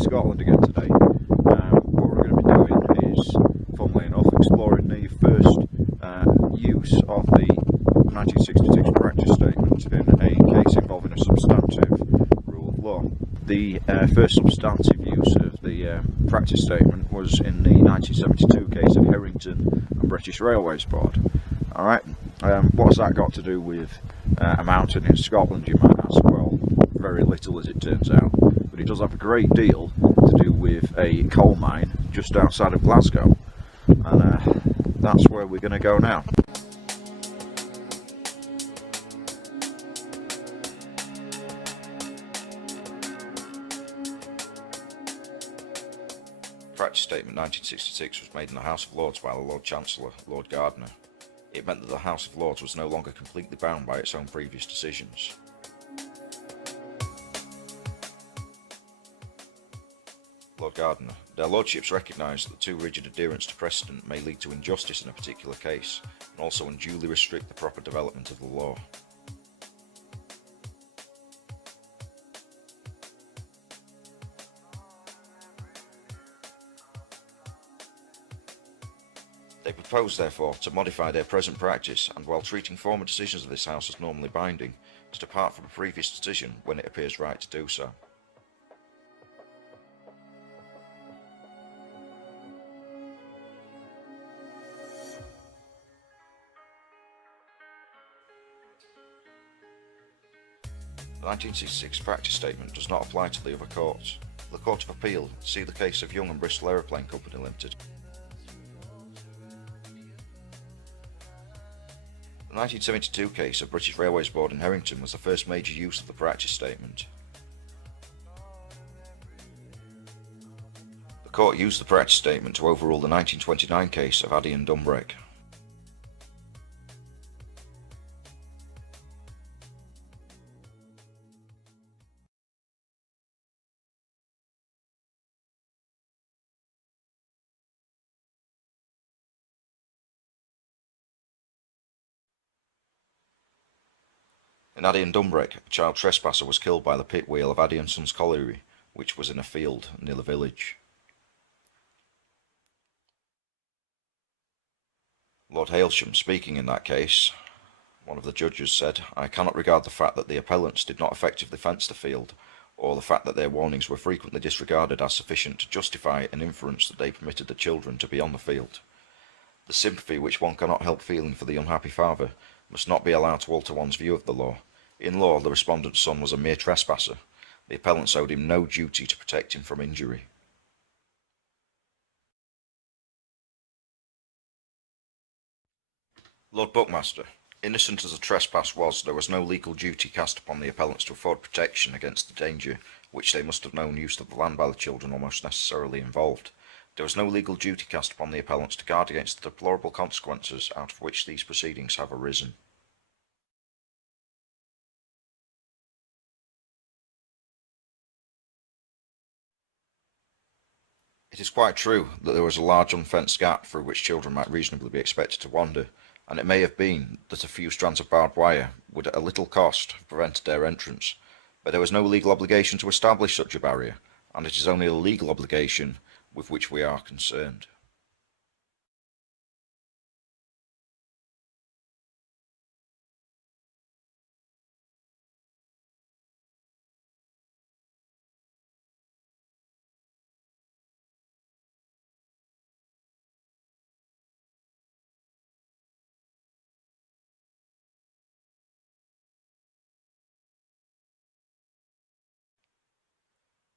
Scotland again today. What we're going to be doing is, funnily enough, exploring the first use of the 1966 practice statement in a case involving a substantive rule of law. The first substantive use of the practice statement was in the 1972 case of Herrington and British Railways Board. Alright, what's that got to do with a mountain in Scotland, you might ask? Well, very little as it turns out, but it does have a great deal to do with a coal mine just outside of Glasgow, and that's where we're going to go now. The Practice Statement 1966 was made in the House of Lords by the Lord Chancellor, Lord Gardiner. It meant that the House of Lords was no longer completely bound by its own previous decisions. Lord Gardiner: their lordships recognise that too rigid adherence to precedent may lead to injustice in a particular case, and also unduly restrict the proper development of the law. They propose, therefore, to modify their present practice, and while treating former decisions of this House as normally binding, to depart from a previous decision when it appears right to do so. The 1966 Practice Statement does not apply to the other courts. The Court of Appeal, see the case of Young and Bristol Aeroplane Company Limited. The 1972 case of British Railways Board in Herrington was the first major use of the Practice Statement. The court used the Practice Statement to overrule the 1929 case of Addie and Dumbreck. In Addie and Dumbreck, a child trespasser was killed by the pit wheel of Addie and Sons colliery, which was in a field near the village. Lord Hailsham, speaking in that case, one of the judges said, "I cannot regard the fact that the appellants did not effectively fence the field, or the fact that their warnings were frequently disregarded as sufficient to justify an inference that they permitted the children to be on the field. The sympathy which one cannot help feeling for the unhappy father must not be allowed to alter one's view of the law. In law, the respondent's son was a mere trespasser. The appellants owed him no duty to protect him from injury." Lord Buckmaster: innocent as the trespass was, there was no legal duty cast upon the appellants to afford protection against the danger which they must have known use of the land by the children almost necessarily involved. There was no legal duty cast upon the appellants to guard against the deplorable consequences out of which these proceedings have arisen. It is quite true that there was a large unfenced gap through which children might reasonably be expected to wander, and it may have been that a few strands of barbed wire would at a little cost have prevented their entrance, but there was no legal obligation to establish such a barrier, and it is only a legal obligation with which we are concerned.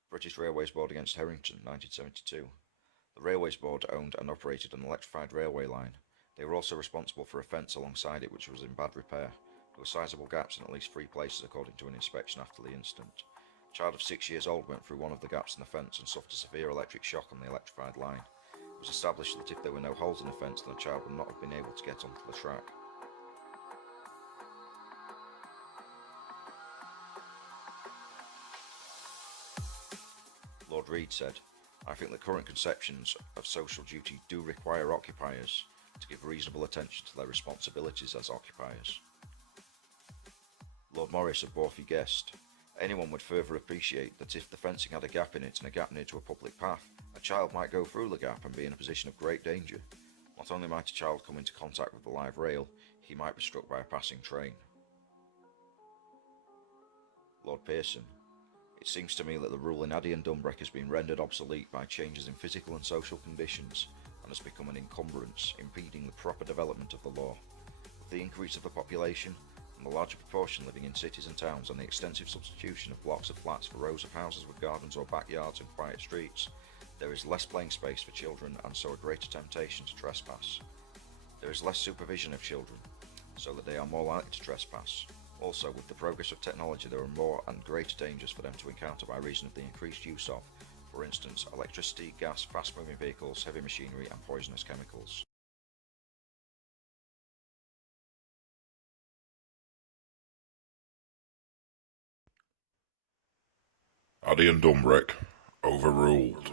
British Railways Board against Herrington, 1972. The Railways Board owned and operated an electrified railway line. They were also responsible for a fence alongside it which was in bad repair. There were sizable gaps in at least 3 places according to an inspection after the incident. A child of 6 years old went through one of the gaps in the fence and suffered a severe electric shock on the electrified line. It was established that if there were no holes in the fence, then the child would not have been able to get onto the track. Lord Reid said, "I think the current conceptions of social duty do require occupiers to give reasonable attention to their responsibilities as occupiers." Lord Morris of Borthey Guest: Anyone would further appreciate that if the fencing had a gap in it and a gap near to a public path, a child might go through the gap and be in a position of great danger. Not only might a child come into contact with the live rail, he might be struck by a passing train. Lord Pearson: it seems to me that the rule in Addie and Dumbreck has been rendered obsolete by changes in physical and social conditions and has become an encumbrance, impeding the proper development of the law. With the increase of the population, and the larger proportion living in cities and towns, and the extensive substitution of blocks of flats for rows of houses with gardens or backyards and quiet streets, there is less playing space for children and so a greater temptation to trespass. There is less supervision of children, so that they are more likely to trespass. Also, with the progress of technology, there are more and greater dangers for them to encounter by reason of the increased use of, for instance, electricity, gas, fast-moving vehicles, heavy machinery and poisonous chemicals. Addie and Dumbreck, overruled.